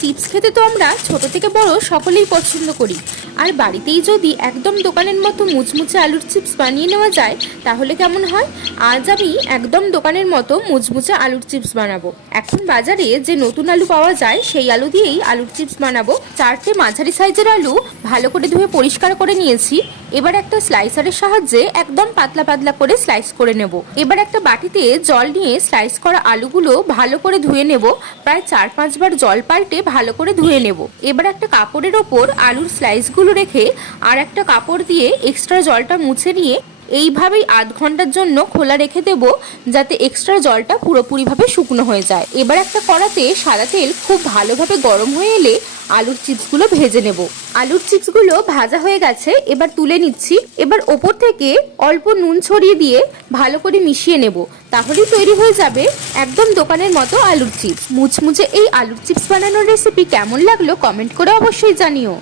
Chips খেতে তো আমরা ছোট থেকে বড় সকলেই পছন্দ করি। আর বাড়িতেই যদি একদম দোকানের মতো মুচমুচে আলুর চিপস বানিয়ে নেওয়া যায় তাহলে কেমন হয়। আজ আমি একদম দোকানের মতো মুচমুচে আলুর চিপস বানাবো। এখন বাজারে যে নতুন আলু পাওয়া যায় সেই আলু দিয়েই আলুর চিপস বানাবো। 4টে মাঝারি সাইজের আলু ভালো করে ধুয়ে পরিষ্কার করে নিয়েছি। এবার একটা স্লাইসারের সাহায্যে একদম পাতলা পাতলা করে স্লাইস করে নেব। এবার একটা বাটিতে জল নিয়ে স্লাইস করা আলুগুলো ভালো করে ধুয়ে নেব। প্রায় 4-5 বার জল পাল্টে ভালো করে ধুয়ে নেব। এবার একটা কাপড়ের ওপর আলুর স্লাইসগুলো রেখে আর একটা কাপড় দিয়ে এক্সট্রা জলটা মুছে নিয়ে এইভাবেই আধ ঘন্টার জন্য খোলা রেখে দেব, যাতে এক্সট্রা জলটা পুরোপুরিভাবে শুকনো হয়ে যায়। এবার একটা কড়াতে সাদা তেল খুব ভালোভাবে গরম হয়ে এলে আলুর চিপসগুলো ভেজে নেব। আলুর চিপসগুলো ভাজা হয়ে গেছে, এবার তুলে নিচ্ছি। এবার ওপর থেকে অল্প নুন ছড়িয়ে দিয়ে ভালো করে মিশিয়ে নেব। তাহলেই তৈরি হয়ে যাবে একদম দোকানের মতো আলুর চিপস। মুচমুচে এই আলুর চিপস বানানোর রেসিপি কেমন লাগলো কমেন্ট করে অবশ্যই জানিও।